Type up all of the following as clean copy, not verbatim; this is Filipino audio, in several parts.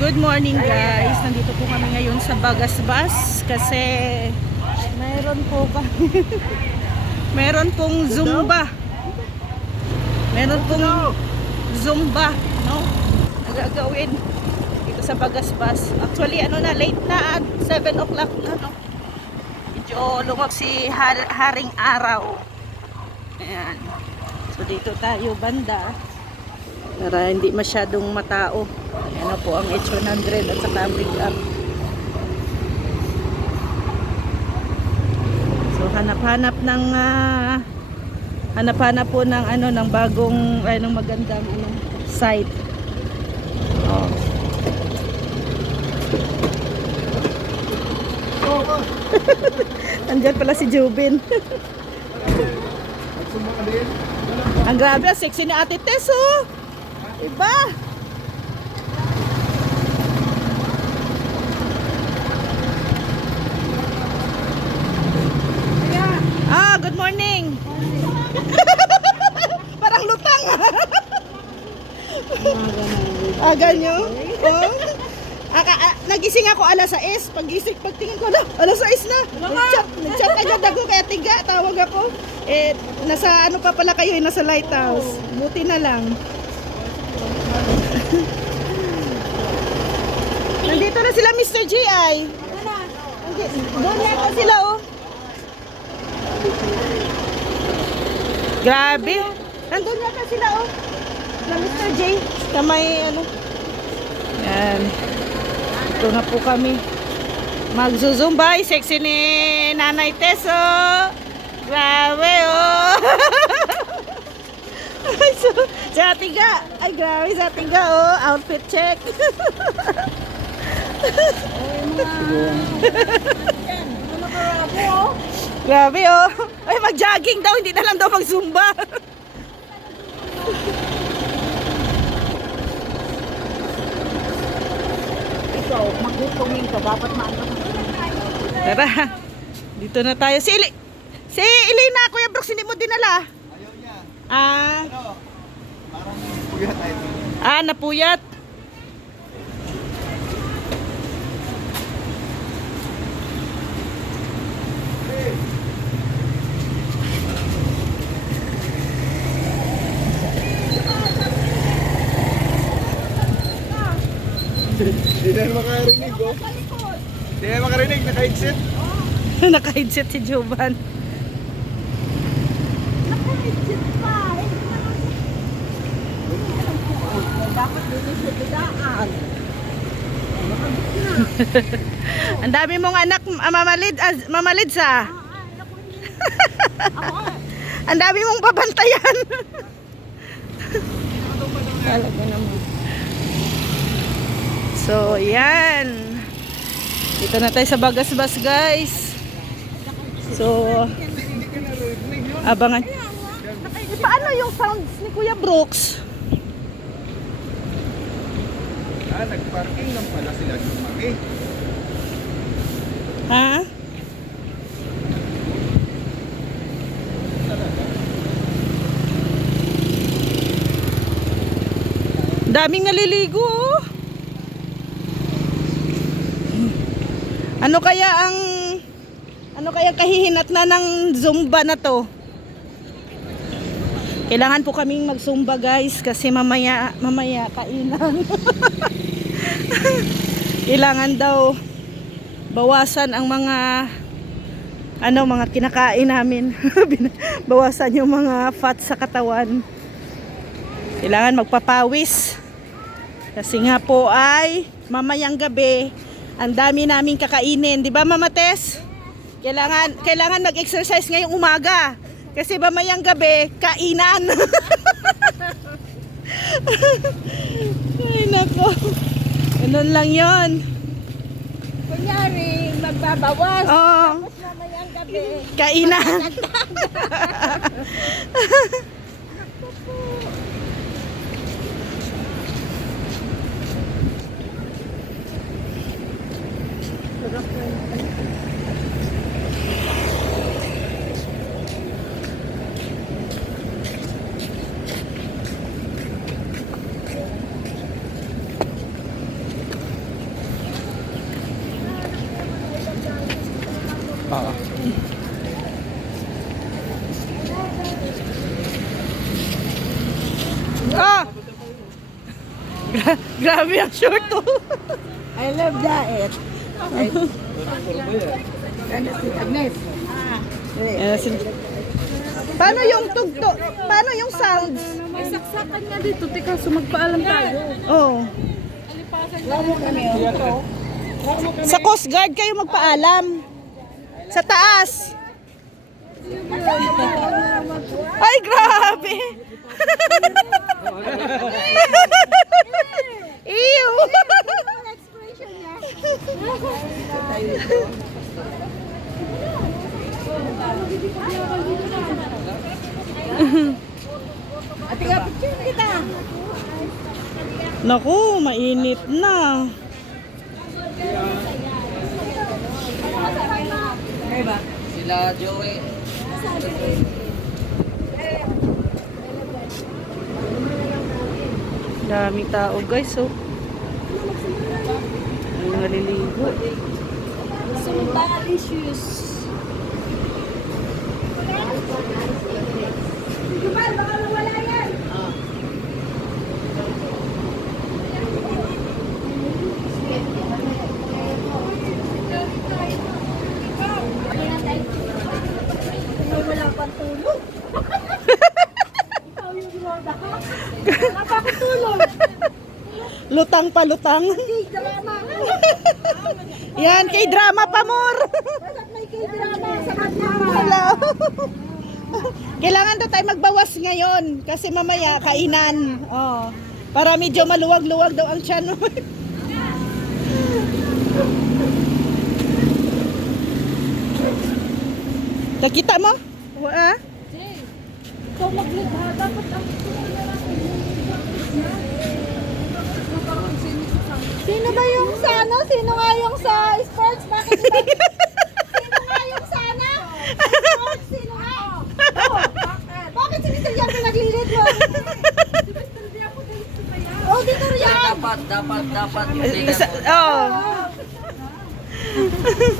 Good morning guys. Nandito po kami ngayon sa Bagasbas kasi mayroon po kami meron pong Zumba. Meron pong Zumba, no? Nagagawin dito sa Bagasbas. Actually, late na at 7 o'clock na, no? Medyo lumag si haring araw. Ayan. So dito tayo banda para hindi masyadong matao. Ayan na po ang H100 at saka ang pick-up. So hanap-hanap ng hanap-hanap po ng ng bagong ng magandang site. Oh. Andiyan pala si Jubin. Ang grabe, sexy ni Ate Tess, oh. Iba. Good morning. Parang lutang. Ganyo? Oh. Nagising ako alas 6. Pagtingin ko na, alas 6 na. Nag-chat agad ako kaya tiga, tawag ako. Nasa pa pala kayo, nasa lighthouse. Buti na lang. Nandito na sila, Mr. G.I. Doon na sila, oh. Grabe. Nandun yata sila, oh. Na Mr. J. Kamay, Yan. Ito na po kami. Magzuzumba. Sexy ni Nanay Tess, oh. Grabe, oh. Sa tiga. Ay, grabe, sa tiga, oh. Outfit check. Grabe, oh. Ay, mag-jogging daw, hindi na lang daw mag-zumba. Ikaw, magutungin ka, dapat maano. Tara, dito na tayo. Si Elena, Kuya Brooks, hindi mo dinala. Ayaw niya. Parang puyat tayo. Napuyat. Hindi na makarinig, oh. Hindi na makarinig, naka-headset. Naka-headset si Jovan. Naka-headset pa. Dapat dito sa bidaan. Ang dami mong anak, mamalid sa. Ang dami mong babantayan. Talaga naman. So, yan. Dito na tayo sa Bagasbas, guys. So, abangan. Paano yung sounds ni Kuya Brooks? Nag-parking lang pala sila lumaki. Ha? Daming naliligo, oh. Ano kaya kahihinat na ng Zumba na to? Kailangan po kaming mag-Zumba, guys, kasi mamaya kainan. Kailangan daw bawasan ang mga kinakain namin. Bawasan yung mga fat sa katawan. Kailangan magpapawis. Kasi nga po ay mamayang gabi ang dami naming kakainin, 'di ba, Mama Tess? Kailangan mag-exercise ngayong umaga kasi mamayang gabi kainan. Ay nako. Ganun lang 'yon. Kunyari, magbabawas. Oo. Tapos mamayang gabi. Kainan. Grabe ang short to. I love diet. Agnes. Paano yung tugto? Paano yung sounds? May saksakan nga dito. Teka, sumagpaalam tayo. Oh. Wala mo kami. Sa Coast Guard kayo magpaalam. Sa taas. Ay, grabe. Ew. Expression niya. Ate nga, picture kita. Naku, mainit na. Sila Joey. Dami tao guys, oh. Ay, naliligo. Sumbalicious. Jubal, baka nawala yan. Wala pang tulog. Ikaw yung ginorda ka. Wala pa akong tulog. Lutang pa lutang. K-drama. Yan, kay drama pa more. Bakit may K-drama sa Katmara? Hello. Kailangan daw tayo magbawas ngayon kasi mamaya kainan. Oh. Para medyo maluwag-luwag daw ang tiyan. Nakita mo? Ah? Ikaw maglita. Dapat ang Sino ba yung sa ano? Sino nga yung sa sports? Bakit ba? Sino nga yung sa ano? Sports? Sino nga? Oh, bakit si Mr. Jan na naglilit mo? Auditor yan! Dapat. Oh.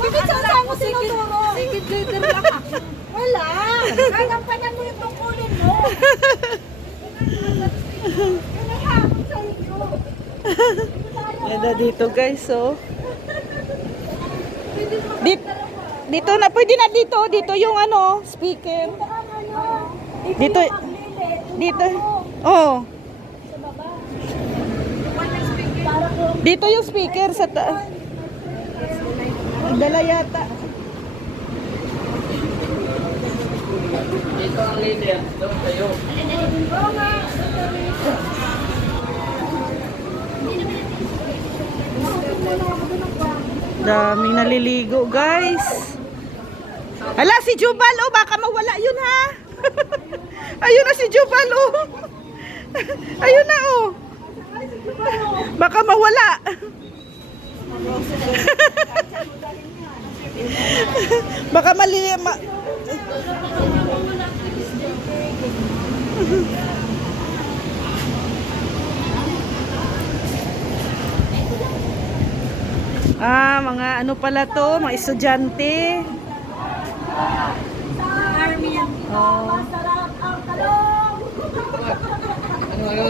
Bakit saan mo sinuturo? Second leader lang ako. Wala! Kagampanan mo yung tungkulin mo. Yan ang hamon sa inyo. Yan na dito guys, oh. Dito na, pwede na dito. Dito yung ano, speaker. Dito. Dito. Oh. Dito yung speaker sa taas. Dala yata. Dito ang leader. Doon tayo. Daming naliligo guys. Hala, si Jubal, oh, baka mawala yun ha. Ayun na si Jubal, oh. Ayun na, oh. Baka mawala. Baka mga ano pala to, mga estudyante. Oh. Masarap ang talong. Ano?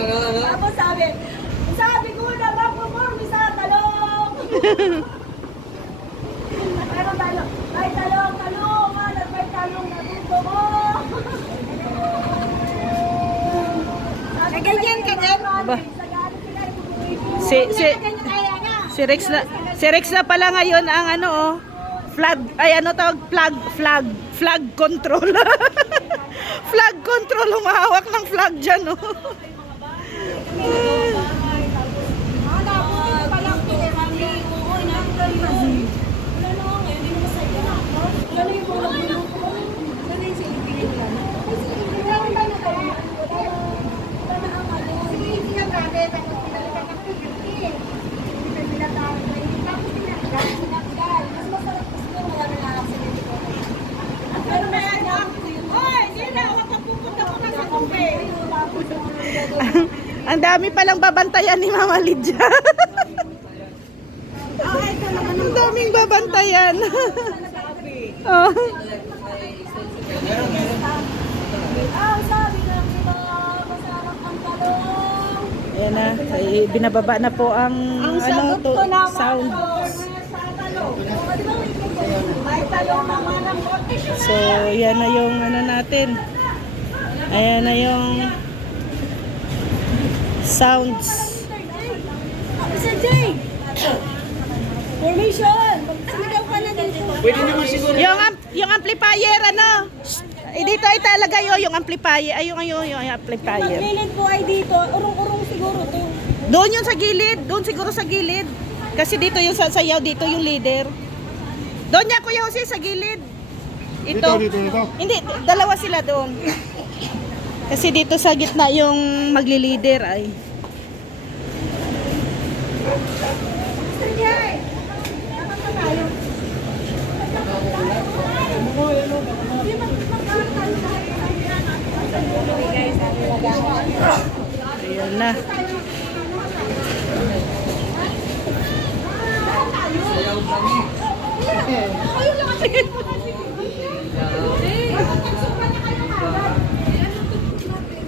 Tapos sabi ko na mag-perform sa talong. Pero talong, may talong, may talong na dito mo. Ganyan ka din? Ba? Si Rex na pala ngayon ang ano, oh, flag, ay ano tawag, flag control. Flag control, humahawak ng flag dyan, oh. Ang dami palang babantayan ni Mama Lydia. Ang daming babantayan. Oh. Sabi ng iba, masarap ang talong. Ayan na, ay, binababa na po ang, sagot ko naman sound. May talong naman ang bote. So, yan na yung ano natin. Ayan na yung sounds. Mr. J! Formation! Magsigaw ka na dito. Pwede naman siguro. Yung amplifier, ano? Dito ay talaga yung amplifier. Ay, yung amplifier. Maglilid po ay dito. Urong-urong siguro to. Doon yung sa gilid. Doon siguro sa gilid. Kasi dito yung sayaw, dito yung leader. Doon niya, Kuya Jose, sa gilid. Ito. Dito. Hindi, dalawa sila doon. Kasi dito sa gitna yung magli-leader ay. Mr. J! Dapat pa tayo. Ayan na.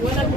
Walang